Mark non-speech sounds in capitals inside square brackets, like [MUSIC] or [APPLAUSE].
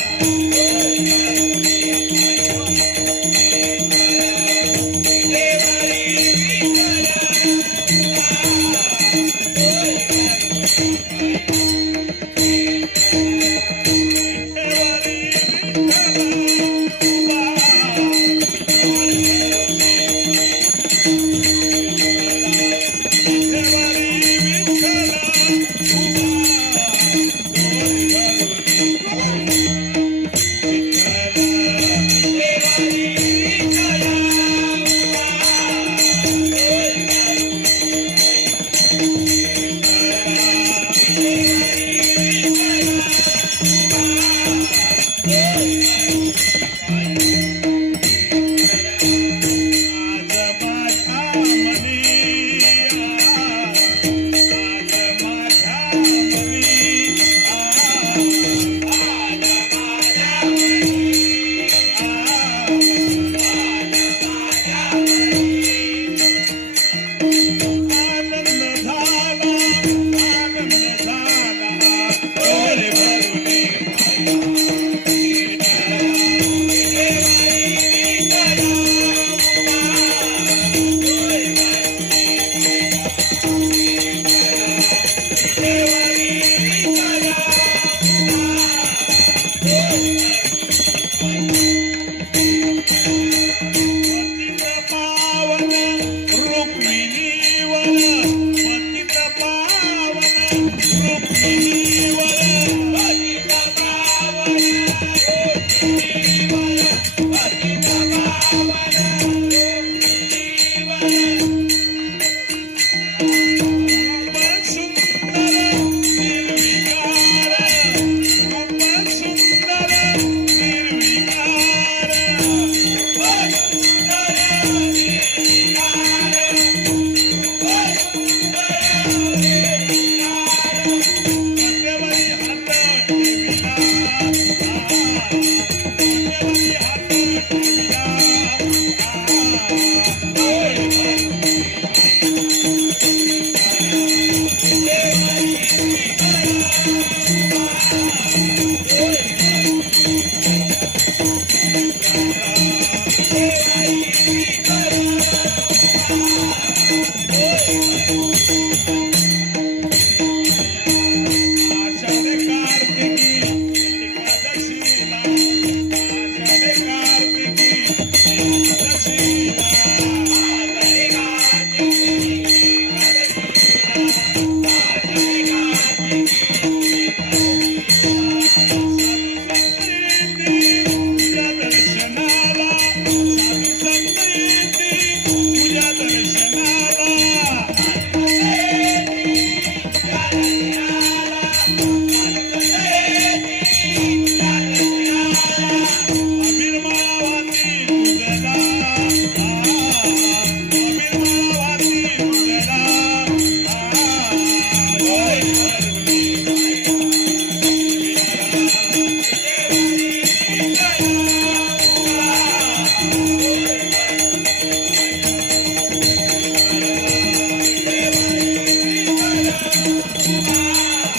thank you Thank [LAUGHS] you.